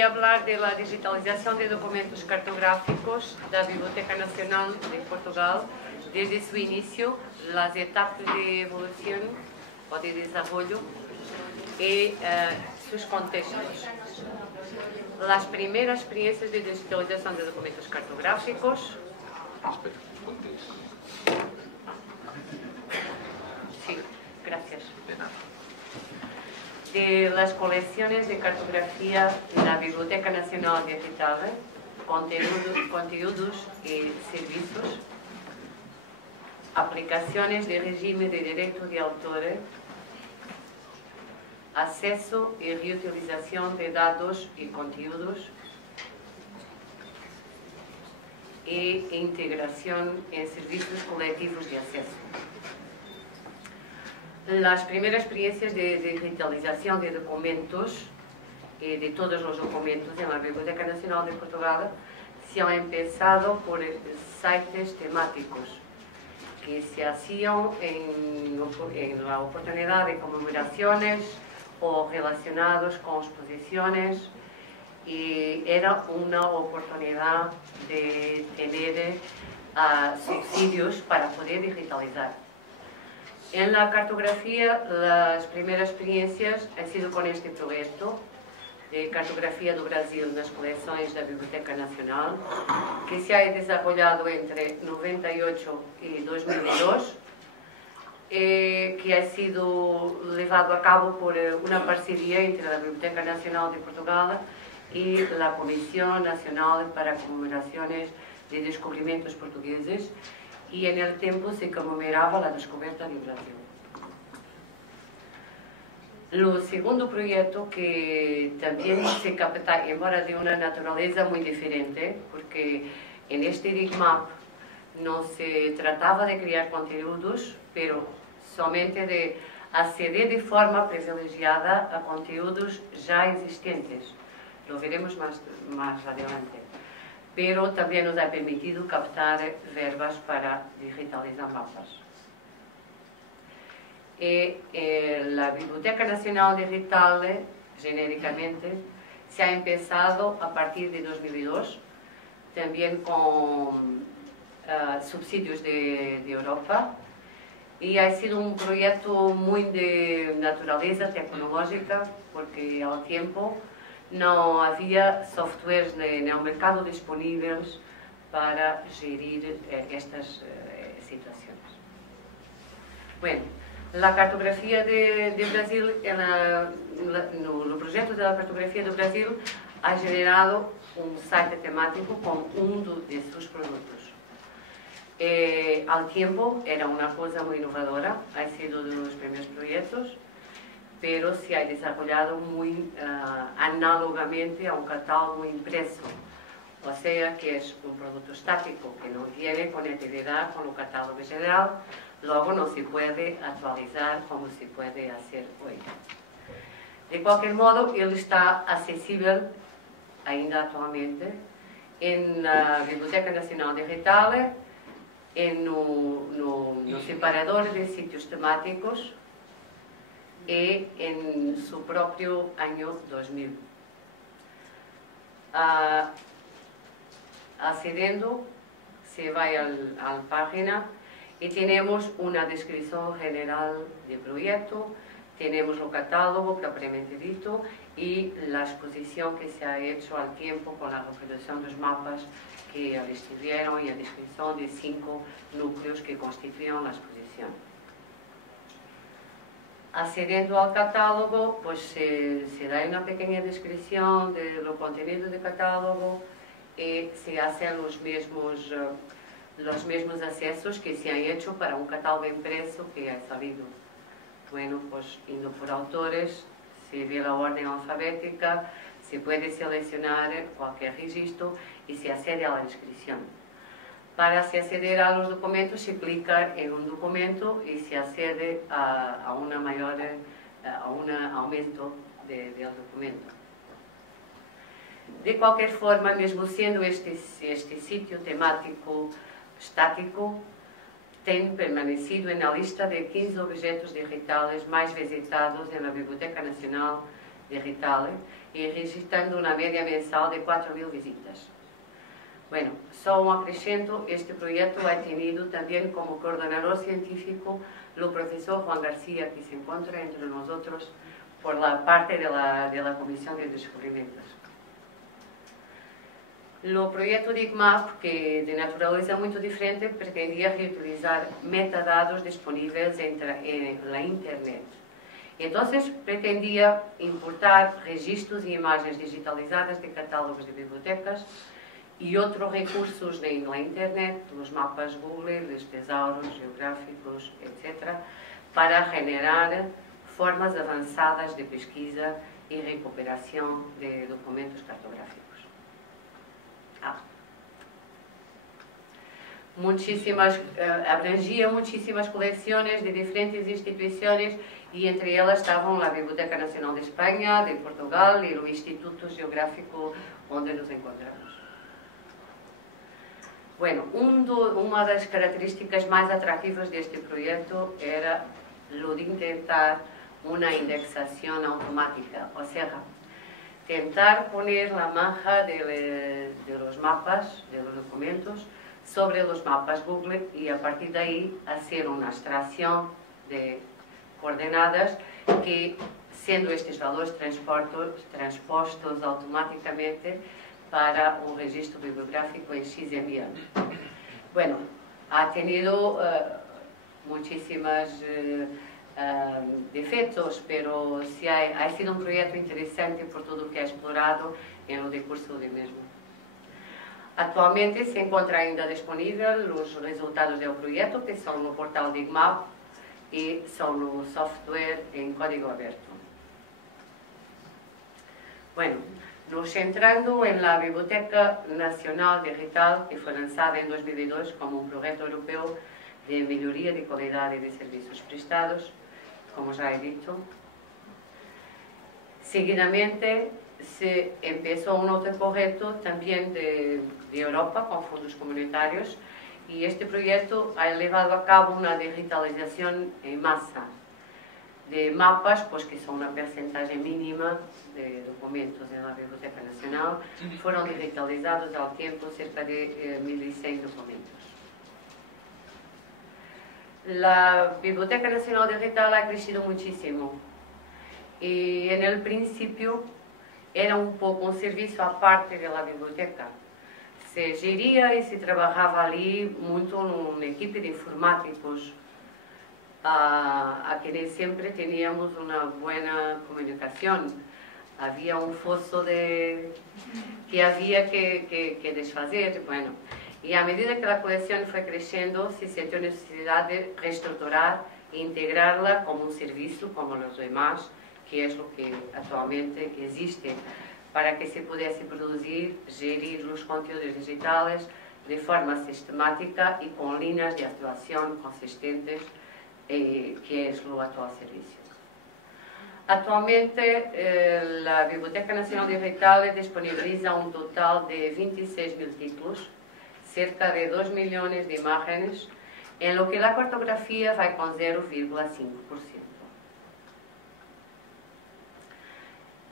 voy a hablar de la digitalización de documentos cartográficos de la Biblioteca Nacional de Portugal desde su inicio, las etapas de evolución o de desarrollo y sus contextos. Las primeras experiencias de digitalización de documentos cartográficos. Sí, gracias. De las colecciones de cartografía de la Biblioteca Nacional Digital, conteúdos y servicios, aplicaciones de régimen de derecho de autor, acceso y reutilización de datos y conteúdos, e integración en servicios colectivos de acceso. Las primeras experiencias de digitalización de documentos, de todos los documentos en la Biblioteca Nacional de Portugal, se han empezado por sites temáticos que se hacían en la oportunidad de conmemoraciones o relacionados con exposiciones, y era una oportunidad de tener subsidios para poder digitalizar. En la cartografía, las primeras experiencias han sido con este proyecto de cartografía do Brasil nas colecções da Biblioteca Nacional, que se ha desarrollado entre 98 y 2002, que ha sido llevado a cabo por una parcería entre la Biblioteca Nacional de Portugal y la Comisión Nacional para Conmemoraciones de Descubrimientos Portugueses, y en el tiempo se conmemoraba la descubierta de Brasil. El segundo proyecto, que también se capta, embora de una naturaleza muy diferente, porque en este DigMap no se trataba de crear conteúdos, pero solamente de acceder de forma privilegiada a conteúdos ya existentes. Lo veremos más adelante. Pero también nos ha permitido captar verbas para digitalizar mapas. La Biblioteca Nacional Digital, genéricamente, se ha empezado a partir de 2002, también con subsidios de Europa, y ha sido un proyecto muy de naturaleza tecnológica, porque al tiempo no había softwares en el mercado disponibles para gerir estas situaciones. Bueno, la cartografía de Brasil, el proyecto de la cartografía de Brasil ha generado un site temático con uno de sus productos. Al tiempo era una cosa muy innovadora, ha sido de los primeros proyectos, pero se ha desarrollado muy análogamente a un catálogo impreso, o sea que es un producto estático que no tiene conectividad con el catálogo general, luego no se puede actualizar como se puede hacer hoy. De cualquier modo, él está accesible ainda actualmente en la Biblioteca Nacional Digital, en los separadores de sitios temáticos, y en su propio año 2000. Accediendo, se va a la página y tenemos una descripción general del proyecto, tenemos el catálogo propiamente dicho y la exposición que se ha hecho al tiempo con la reproducción de los mapas que estuvieron y la descripción de 5 núcleos que constituyen la exposición. Accediendo al catálogo, pues se da una pequeña descripción de lo contenido del catálogo y se hacen los mismos accesos que se han hecho para un catálogo impreso que ha salido. Bueno, pues indo por autores, se ve la orden alfabética, se puede seleccionar cualquier registro y se accede a la descripción. Para se acceder a los documentos, se clica en un documento y se accede a un aumento del documento. De cualquier forma, mesmo siendo este sitio temático estático, tem permanecido na lista de 15 objetos digitais mais visitados na Biblioteca Nacional Digital y registrando una media mensal de 4.000 visitas. Bueno, só un acrescento, este proyecto ha tenido también como coordinador científico el profesor Juan García, que se encuentra entre nosotros por la parte de la Comisión de Descubrimientos. O projeto de ICMAP, que de natureza muito diferente, pretendia reutilizar metadados disponíveis na internet. Então, pretendia importar registros e imagens digitalizadas de catálogos de bibliotecas e outros recursos na internet, os mapas Google, os tesouros geográficos, etc., para generar formas avançadas de pesquisa e recuperação de documentos cartográficos. Abrangia muitíssimas coleções de diferentes instituições e entre elas estavam a Biblioteca Nacional de Espanha, de Portugal e o Instituto Geográfico onde nos encontramos. Bueno, uma das características mais atrativas deste projeto era o de tentar uma indexação automática, ou seja, tentar poner la maja de los mapas, de los documentos, sobre los mapas Google y a partir de ahí hacer una abstracción de coordenadas que, siendo estos valores transpostos automáticamente para un registro bibliográfico en XML. Bueno, ha tenido muchísimas defeitos, pero sí ha sido un proyecto interesante por todo lo que ha explorado en el decurso de mismo. Actualmente se encuentra ainda disponível os resultados do projeto, que são no portal de ICMAP e são no software em código aberto. Bueno, nos centrando en la Biblioteca Nacional Digital, que foi lançada em 2002 como um projeto europeu de melhoria de qualidade de serviços prestados, como já he dito. Seguidamente se empezó un otro proyecto también de Europa con fondos comunitarios y este proyecto ha llevado a cabo una digitalización en masa de mapas, pues que son una porcentaje mínima de documentos en la Biblioteca Nacional, fueron digitalizados al tiempo cerca de 1.100 documentos. La Biblioteca Nacional Digital ha crecido muchísimo y en el principio era un poco un servicio aparte de la biblioteca. Se geria e se trabajaba ali muito numa equipe de informáticos a quienes siempre teníamos una buena comunicación. Había un foso que había que desfazer. Bueno, y a medida que la colección fue creciendo, se sintió necesidad de reestructurar e integrarla como un servicio, como los demás, que es lo que actualmente existe, para que se pudiese producir, gerir los contenidos digitales de forma sistemática y con líneas de actuación consistentes, que es lo actual servicio. Actualmente, la Biblioteca Nacional Digital disponibiliza un total de 26.000 títulos, cerca de 2 millones de imágenes, en lo que la cartografía va con 0,5%.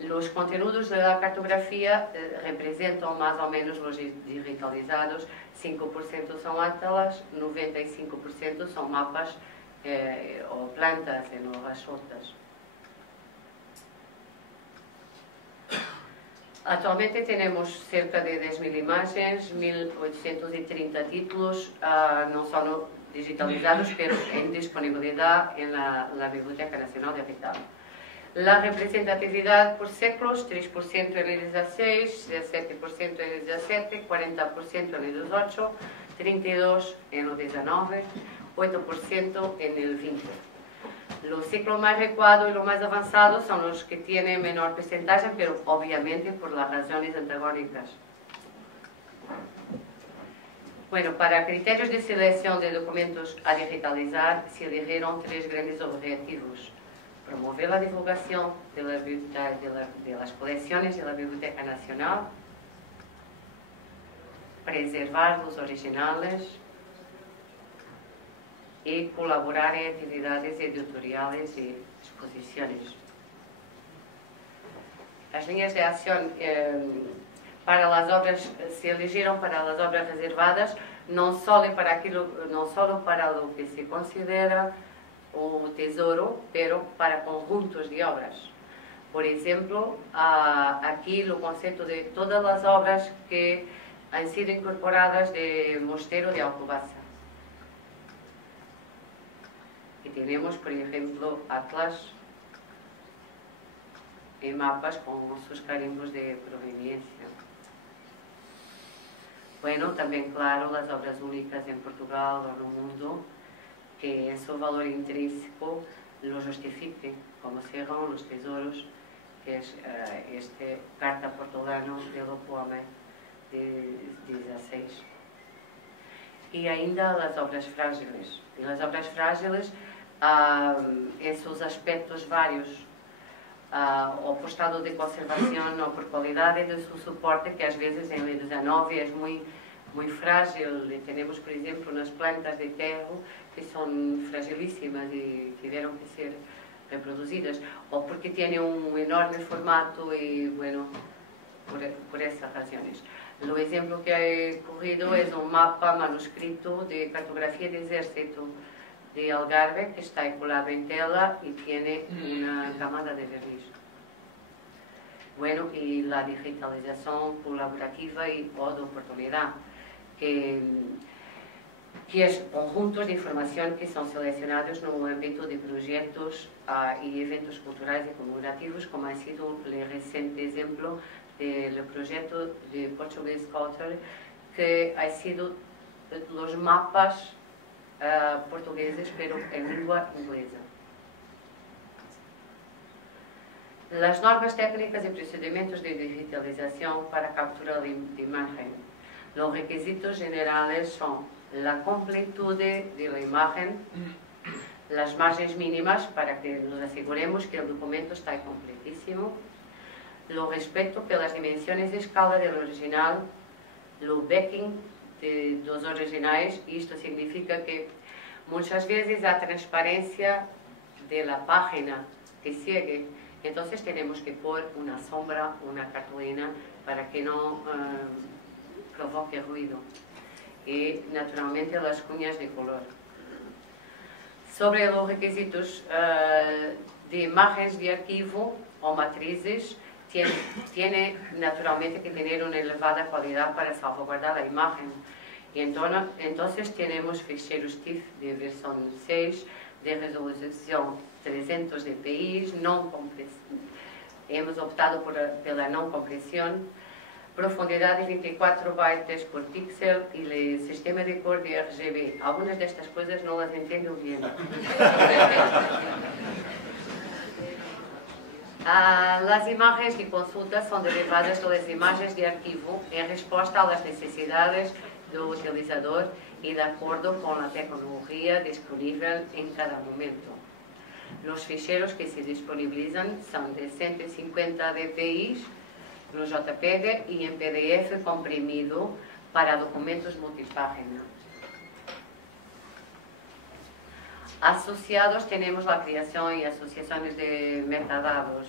Los contenidos de la cartografía representan más o menos los digitalizados, 5% son atlas, 95% son mapas o plantas en hojas sueltas. Actualmente tenemos cerca de 10.000 imágenes, 1.830 títulos, no solo digitalizados, pero en disponibilidad en la Biblioteca Nacional Digital. La representatividad por séculos, 3% en el 16, 17% en el 17, 40% en el 18, 32% en el 19, 8% en el 20. Los ciclos más recuados y los más avanzados son los que tienen menor porcentaje, pero obviamente por las razones antagónicas. Bueno, para criterios de selección de documentos a digitalizar se eligieron 3 grandes objetivos. Promover la divulgación de las colecciones de la Biblioteca Nacional, preservar los originales y colaborar en actividades editoriales y exposiciones. as linhas de ação para as obras se elegeram para as obras reservadas, não só para o que se considera o tesouro, pero para conjuntos de obras. Por exemplo, aqui o conceito de todas as obras que han sido incorporadas de Mosteiro de Alcobaça. Y tenemos, por ejemplo, atlas y mapas con sus carimbos de proveniencia. Bueno, también, claro, las obras únicas en Portugal o en el mundo, que en su valor intrínseco lo justifique, como serán los tesoros, que es este Carta Portugano de Lopoame de 16. E ainda as obras frágiles. E as obras frágiles, em seus aspectos vários, ou por estado de conservação ou por qualidade de seu suporte, que às vezes em lei 19 é muito frágil. E temos, por exemplo, nas plantas de terro que são fragilíssimas e tiveram que ser reproduzidas, ou porque têm enorme formato e, bueno, por essas razões. O exemplo que he corrido é mapa manuscrito de cartografía de exército de Algarve, que está colado en tela y tiene una camada de verniz. Bueno, y la digitalización colaborativa y o de oportunidad, que es conjuntos de información que son seleccionados no ámbito de proyectos y eventos culturales y conmemorativos, como ha sido el reciente ejemplo del proyecto de Portuguese Culture, que ha sido los mapas portugueses, pero en lengua inglesa. Las normas técnicas y procedimientos de digitalización para captura de imagen. Los requisitos generales son la completud de la imagen, las margens mínimas para que nos aseguremos que el documento está completísimo, lo respeto pelas dimensões de escala do original, o backing dos originais. Isto significa que muitas vezes há transparência da página que segue, então temos que pôr uma sombra, uma cartolina, para que não provoque ruído. E, naturalmente, as cunhas de color. Sobre os requisitos de imagens de arquivo ou matrizes, tiene naturalmente que tener una elevada calidad para salvaguardar la imagen. Y entonces tenemos ficheros TIFF de versión 6, de resolución 300 dpi, hemos optado por la no compresión, profundidad de 24 bytes por píxel y el sistema de cor de RGB. Algunas de estas cosas no las entiendo bien. Las imágenes de consulta son derivadas de las imágenes de archivo en respuesta a las necesidades del utilizador y de acuerdo con la tecnología disponible en cada momento. Los ficheros que se disponibilizan son de 150 dpi, los JPEG y en PDF comprimido para documentos multipágina. Asociados tenemos la creación y asociaciones de metadados.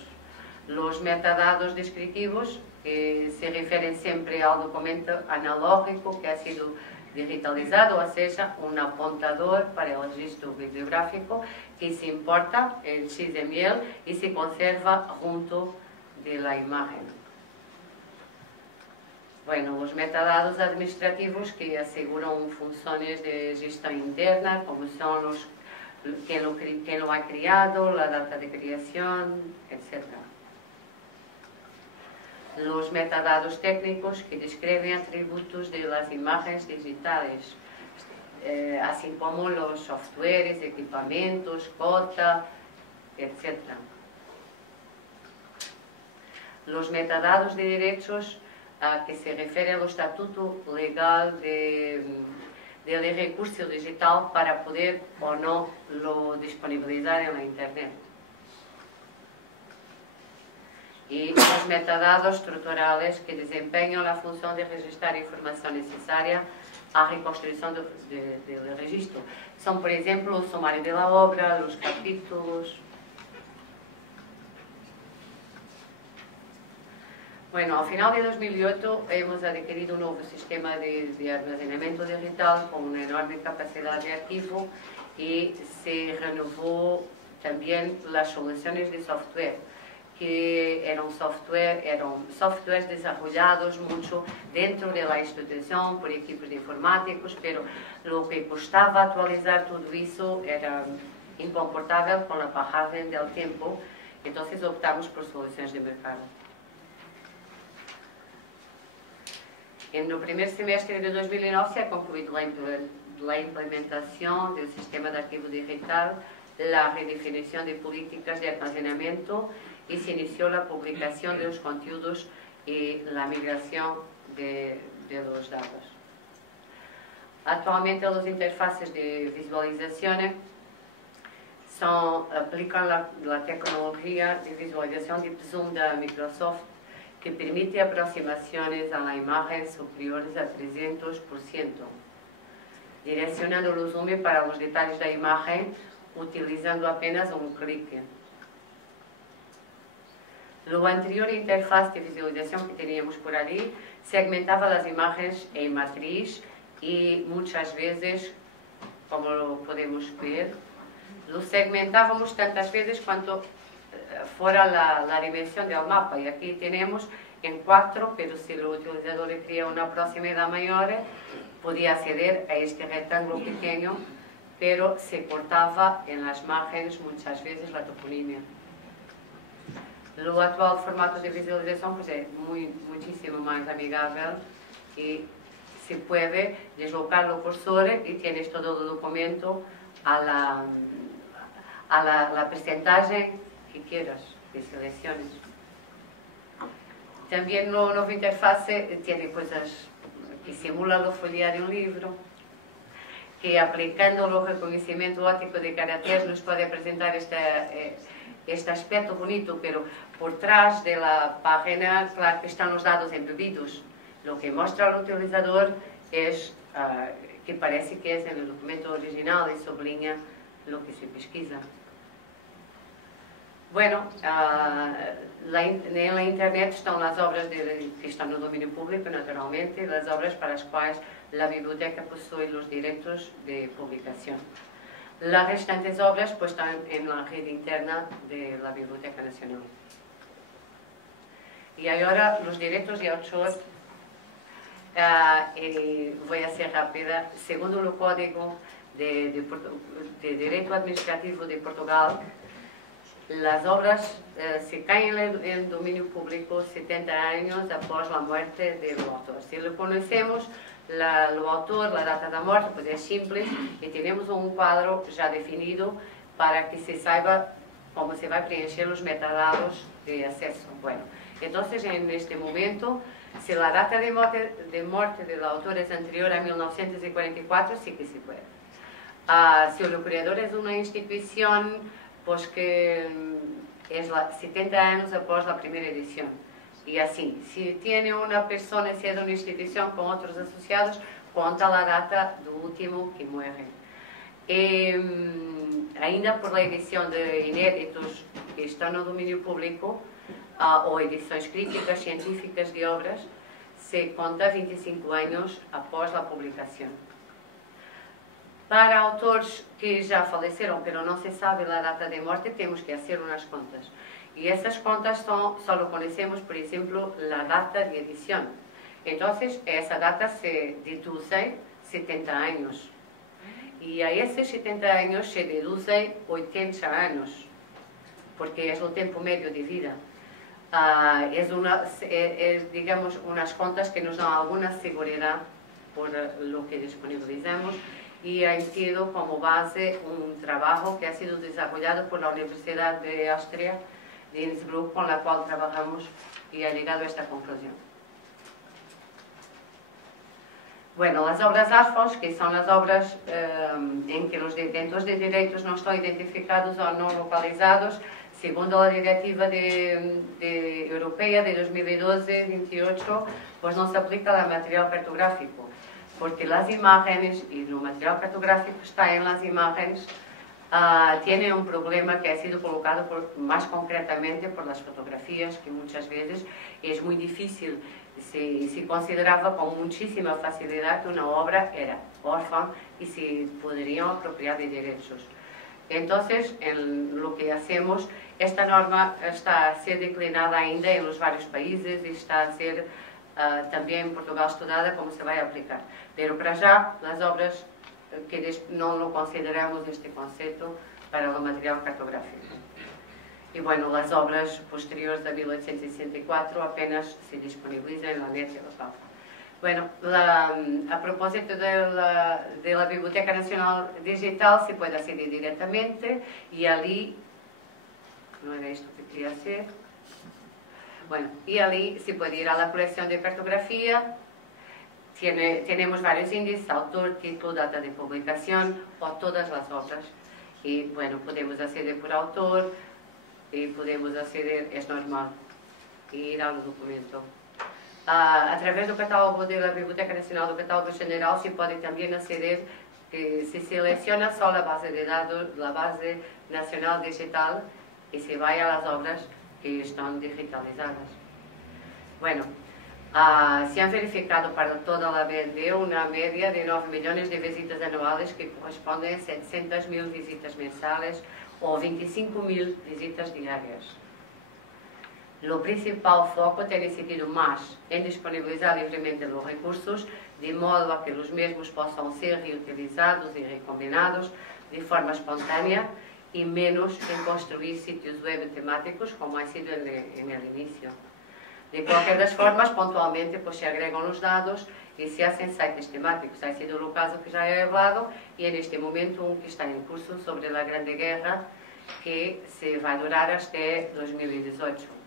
Los metadados descriptivos que se refieren siempre al documento analógico que ha sido digitalizado, o sea, un apuntador para el registro bibliográfico que se importa el XML y se conserva junto de la imagen. Bueno, los metadados administrativos que aseguran funciones de gestión interna, como son los quién lo ha criado, la data de creación, etc. Los metadados técnicos que describen atributos de las imágenes digitales, así como los softwares, equipamientos, cota, etc. Los metadados de derechos que se refieren al estatuto legal del recurso digital para poder o no lo disponibilizar en la internet. Y los metadados estructurales que desempeñan la función de registrar información necesaria a reconstrucción del registro. Son, por ejemplo, el sumario de la obra, los capítulos. Bueno, al final de 2008 hemos adquirido un nuevo sistema de almacenamiento digital con una enorme capacidad de archivo y se renovó también las soluciones de software, que eran softwares desarrollados mucho dentro de la institución por equipos de informáticos, pero lo que costaba actualizar todo eso era incomportable con la bajada del tiempo, entonces optamos por soluciones de mercado. En el primer semestre de 2009 se ha concluido la implementación del sistema de archivo digital, la redefinición de políticas de almacenamiento y se inició la publicación de los contenidos y la migración de los datos. Actualmente las interfaces de visualización aplican la tecnología de visualización de zoom de Microsoft, que permite aproximaciones a la imagen superiores a 300%, direccionando el zoom para los detalles de la imagen utilizando apenas un clic. La anterior interfaz de visualización que teníamos por allí segmentaba las imágenes en matriz y muchas veces, como lo podemos ver, lo segmentábamos tantas veces cuanto fuera la dimensión del mapa, y aquí tenemos en 4, pero si el utilizador quería una proximidad mayor, podía acceder a este rectángulo pequeño, pero se cortaba en las márgenes muchas veces la toponimia. El actual formato de visualización pues, es muchísimo más amigable y se puede deslocar el cursor y tienes todo el documento a la porcentaje que quieras de selecciones. También la nueva interfase tiene cosas que simulan la folía de un libro, que aplicando el reconocimiento óptico de caracteres nos puede presentar este aspecto bonito, pero por detrás de la página, claro que están los datos embebidos. Lo que muestra el utilizador es que parece que es en el documento original y sublinea lo que se pesquisa. Bueno, en la internet están las obras que están en el dominio público, naturalmente, las obras para las cuales la biblioteca posee los derechos de publicación. Las restantes obras pues, están en la red interna de la Biblioteca Nacional. Y ahora los derechos de autor, voy a ser rápida, según el Código de Derecho Administrativo de Portugal, las obras se caen en el dominio público 70 años após la muerte del autor. Si lo conocemos, el autor, la data de muerte, pues es simple y tenemos un cuadro ya definido para que se saiba cómo se va a preencher los metadatos de acceso. Bueno, entonces en este momento, si la data de muerte del autor es anterior a 1944, sí que se puede. Si el creador es una institución, pues que es 70 años após la primera edición. Y así, si tiene una persona, si es una institución con otros asociados, conta la data del último que muere. Ainda por la edición de inéditos que están no dominio público, ou edições críticas científicas de obras, se conta 25 anos após a publicação. Para autores que já faleceram, pero não se sabe a data de morte, temos que fazer umas contas. E essas contas só conhecemos, por exemplo, a data de edição. Então, essa data se deduzem 70 anos. E a esses 70 anos se deduzem 80 anos, porque é o tempo médio de vida. Digamos, unas contas que nos dan alguna seguridad por lo que disponibilizamos y ha sido como base un trabajo que ha sido desarrollado por la Universidad de Austria de Innsbruck, con la cual trabajamos y ha llegado a esta conclusión. Bueno, las obras ARFOS, que son las obras en que los detentos de derechos no están identificados o no localizados, segundo la Directiva Europea de 2012-28, pues no se aplica al material cartográfico, porque las imágenes, y el material cartográfico está en las imágenes, tiene un problema que ha sido colocado más concretamente por las fotografías, que muchas veces es muy difícil. Se consideraba con muchísima facilidad que una obra era órfana y se podrían apropiar de derechos. Entonces, en lo que hacemos, esta norma está a ser declinada ainda en los varios países y está a ser también en Portugal estudiada cómo se va a aplicar. Pero para ya, las obras que no lo consideramos este concepto para el material cartográfico. Y bueno, las obras posteriores de 1864 apenas se disponibilizan en la net local. Bueno, a propósito de la Biblioteca Nacional Digital se puede acceder directamente y allí, no era esto que quería hacer, bueno, y allí se puede ir a la colección de cartografía. Tenemos varios índices, autor, título, data de publicación o todas las obras. Y bueno, podemos acceder por autor y podemos acceder, es normal, y ir al documento. Através do catálogo da Biblioteca Nacional, do catálogo general, se pode também aceder, se seleciona só a base de dados, a base nacional digital, e se vai às obras que estão digitalizadas. Bueno, se han verificado para toda a BND una media de 9 millones de visitas anuales que corresponden a 700.000 visitas mensales o 25.000 visitas diarias. Lo principal foco tem sido mais em disponibilizar livremente os recursos, de modo a que os mesmos possam ser reutilizados e recombinados de forma espontânea e menos em construir sítios web temáticos, como ha sido en el inicio. De qualquer das formas, pontualmente, pues, se agregam os dados e se hacen sites temáticos. Ha sido o caso que já he hablado e, neste momento, um que está em curso sobre a Grande Guerra, que se vai durar até 2018.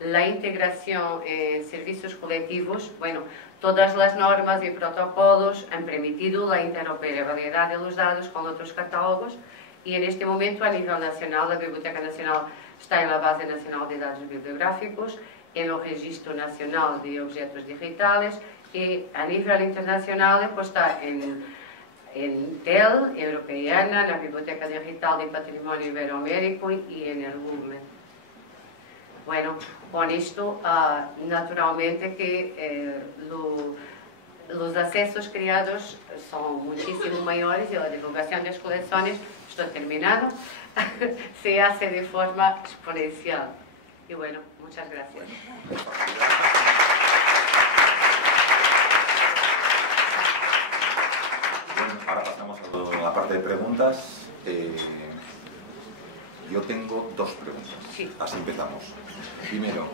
La integración en servicios colectivos, bueno, todas las normas y protocolos han permitido la interoperabilidad de los datos con otros catálogos y en este momento a nivel nacional la Biblioteca Nacional está en la Base Nacional de Datos Bibliográficos, en el Registro Nacional de Objetos Digitales y a nivel internacional pues, está en TEL, Europeana, en la Biblioteca Digital de Patrimonio Iberoamérico y en el Google. Bueno, con esto, naturalmente que los accesos creados son muchísimo mayores y la divulgación de las colecciones, estoy terminando, se hace de forma exponencial. Y bueno, muchas gracias. Bueno, ahora pasamos a la parte de preguntas. Yo tengo dos preguntas, sí. Así empezamos. Primero,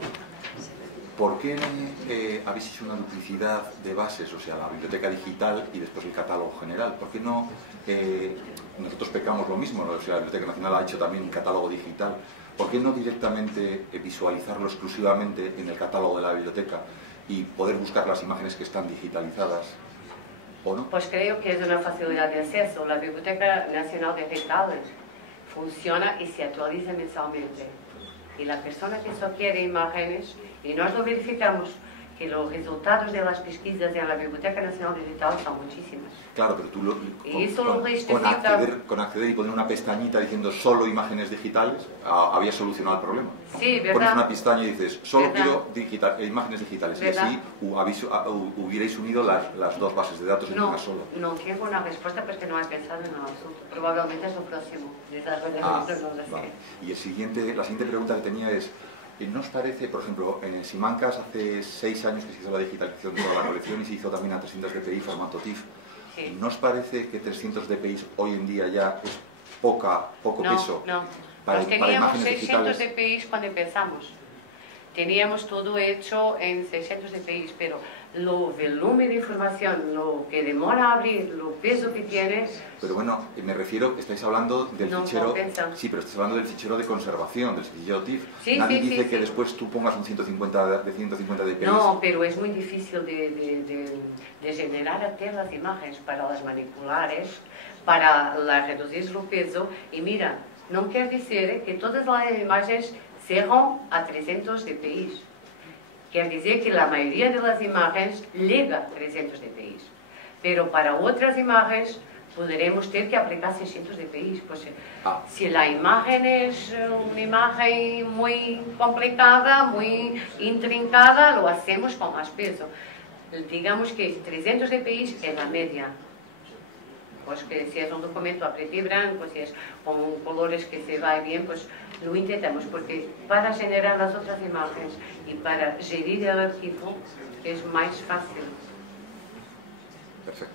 ¿por qué habéis hecho una duplicidad de bases, o sea, la biblioteca digital y después el catálogo general? ¿Por qué no, nosotros pecamos lo mismo, ¿no? O sea, la Biblioteca Nacional ha hecho también un catálogo digital? ¿Por qué no directamente visualizarlo exclusivamente en el catálogo de la biblioteca y poder buscar las imágenes que están digitalizadas? ¿O no? Pues creo que es una facilidad de acceso. La Biblioteca Nacional Digital funciona y se actualiza mensualmente. Y la persona que solo quiere imágenes, y nosotros lo verificamos, que los resultados de las pesquisas en la Biblioteca Nacional Digital son muchísimas. Claro, pero tú con acceder y poner una pestañita diciendo solo imágenes digitales, había solucionado el problema. Sí, ¿verdad? Pones una pestaña y dices, solo ¿verdad? quiero imágenes digitales. ¿verdad? Y así hubierais unido las dos bases de datos en una sola. No tengo una respuesta porque no he pensado en absoluto. Probablemente es lo próximo. Vale. Y la siguiente pregunta que tenía es, ¿no os parece, por ejemplo, en Simancas hace 6 años que se hizo la digitalización de toda la colección y se hizo también a 300 dpi formato TIFF? Sí. ¿No os parece que 300 dpi hoy en día ya es poco peso? No, para teníamos imágenes 600 digitales? dpi cuando empezamos. Teníamos todo hecho en 600 dpi, pero el volumen de información, lo que demora a abrir, lo peso que tiene... Pero bueno, me refiero, estáis hablando del fichero... Compensa. Sí, pero estáis hablando del fichero de conservación, del fichero TIFF. Sí, Nadie dice que sí. después tú pongas un 150 dpi. No, pero es muy difícil de generar até las imágenes para las manipulares, para reducir el peso. Y mira, no quiere decir que todas las imágenes sean a 300 dpi. Quer dizer que a maioria das imagens liga 300 dpi. Pero para outras imagens podremos ter que aplicar 600 dpi. Pues, si la imagen es una imagen muy complicada, muy intrincada, lo hacemos con más peso. Digamos que 300 dpi es la media. Pues que si es un documento a preto y branco, si es con colores que se va bien, pues lo intentamos, porque para generar las otras imágenes y para gerir el archivo es más fácil. Perfecto.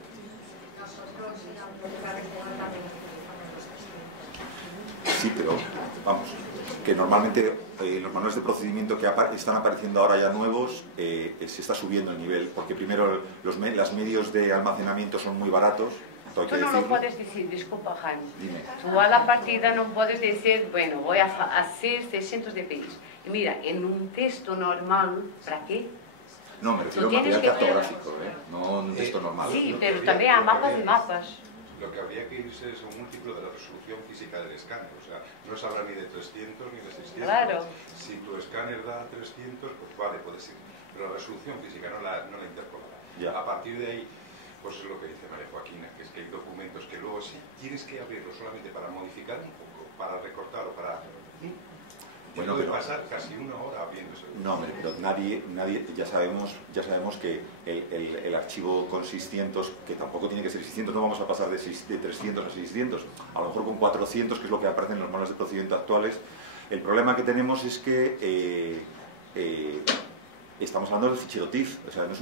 Sí, pero vamos, que normalmente los manuales de procedimiento que están apareciendo ahora ya nuevos, se está subiendo el nivel, porque primero los medios de almacenamiento son muy baratos. Tú no lo puedes decir, disculpa Jaime, Dime. Tú a la partida no puedes decir, bueno, voy a hacer 600 dpi. Y mira, en un texto normal, ¿para qué? No, me refiero a material cartográfico, no un texto normal. Sí, pero también a mapas y mapas. Lo que habría que irse es un múltiplo de la resolución física del escáner, o sea, no es hablar ni de 300 ni de 600. Claro. Si tu escáner da 300, pues vale, puedes ir, pero la resolución física no la interpolará. A partir de ahí, pues es lo que dice María Joaquina, que es que hay documentos que luego si tienes que abrirlos solamente para modificar un poco, para recortar o para... Bueno, puede pasar casi una hora abriéndose. No, pero nadie ya sabemos que el archivo con 600, que tampoco tiene que ser 600, no vamos a pasar de 300 a 600, a lo mejor con 400, que es lo que aparece en los manuales de procedimiento actuales. El problema que tenemos es que estamos hablando del fichero TIFF, o sea, no es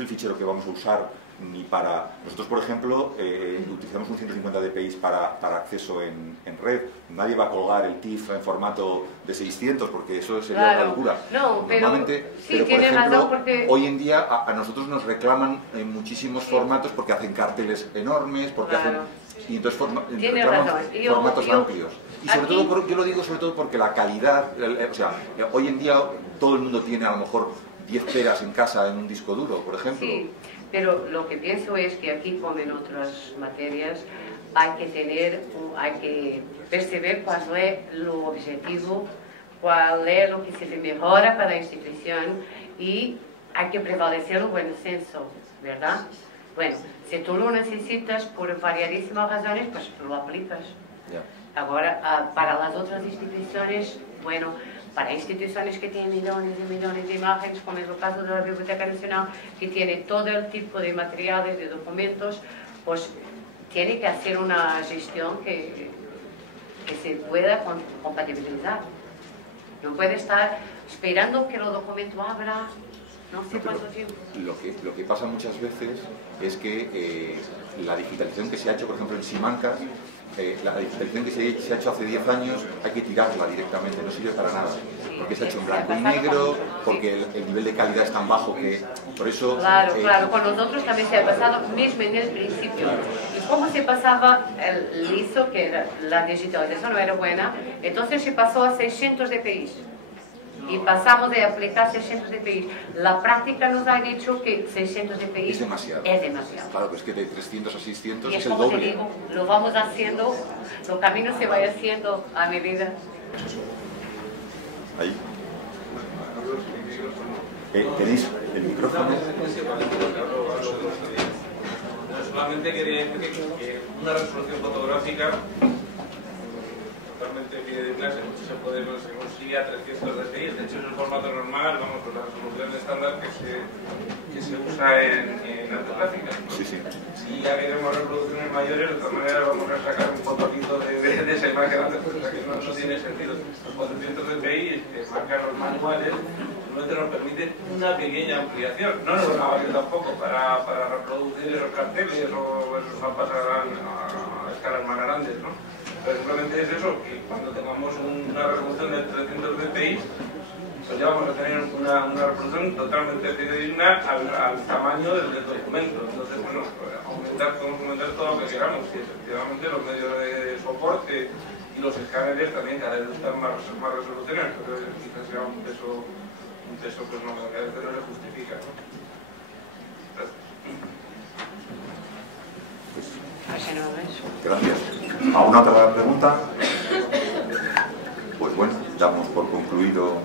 el fichero que vamos a usar ni para... Nosotros, por ejemplo, utilizamos un 150 dpi para acceso en red. Nadie va a colgar el TIFF en formato de 600 porque eso sería una locura. No, normalmente, sí, pero por ejemplo, razón porque... hoy en día a nosotros nos reclaman en muchísimos formatos porque hacen carteles enormes, porque hacen... Y entonces reclaman formatos amplios. Y sobre todo, yo lo digo sobre todo porque la calidad, o sea, hoy en día todo el mundo tiene a lo mejor 10 teras en casa en un disco duro, por ejemplo. Sí, pero lo que pienso es que aquí, como en otras materias, hay que perceber cuál es el objetivo, cuál es lo que se mejora para la institución y hay que prevalecer el buen senso, ¿verdad? Bueno, si tú lo necesitas por variadísimas razones, pues lo aplicas. Ahora, para las otras instituciones, bueno, para instituciones que tienen millones y millones de imágenes, como es el caso de la Biblioteca Nacional, que tiene todo el tipo de materiales, de documentos, pues tiene que hacer una gestión que se pueda compatibilizar. No puede estar esperando que el documento abra no sé cuánto tiempo. Lo que pasa muchas veces es que la digitalización que se ha hecho, por ejemplo, en Simancas, la digitalización que se ha hecho hace 10 años, hay que tirarla directamente, no sirve para nada. Porque se ha hecho en blanco y negro, porque el nivel de calidad es tan bajo que por eso... Claro, con nosotros también se ha pasado, mismo en el principio. ¿Y cómo se pasaba el liso, que era la digitalización no era buena? Entonces se pasó a 600 dpi. Y pasamos de aplicar 600 dpi. La práctica nos ha dicho que 600 dpi es demasiado. Claro, pues que de 300 a 600 y es el doble. Como te digo, lo vamos haciendo, los caminos se van haciendo a medida. Ahí. ¿Tenéis el micrófono? Solamente quería decir que una resolución fotográfica totalmente pie de clase se consigue a 300 dpi. De hecho es el formato normal, vamos, con la resolución estándar que se usa en artes gráficas, ¿no? Sí. Si ya queremos reproducciones mayores, de todas maneras vamos a sacar un fotolito de esa imagen antes, o sea que no tiene sentido. Los 400 dpi que marcan los manuales simplemente nos permiten una pequeña ampliación. No nos va a valer tampoco para reproducir esos carteles o esos mapas a escalas más grandes, ¿no? Pero simplemente es eso, que cuando tengamos una resolución de 300 dpi, pues ya vamos a tener una resolución totalmente fidedigna al tamaño del documento. Entonces, bueno, podemos aumentar todo lo que queramos. Y efectivamente los medios de soporte y los escáneres también cada vez están más resoluciones, pero quizás sea un peso pues no, que a veces no se justifica, ¿no? Gracias. ¿Alguna otra pregunta? Pues bueno, damos por concluido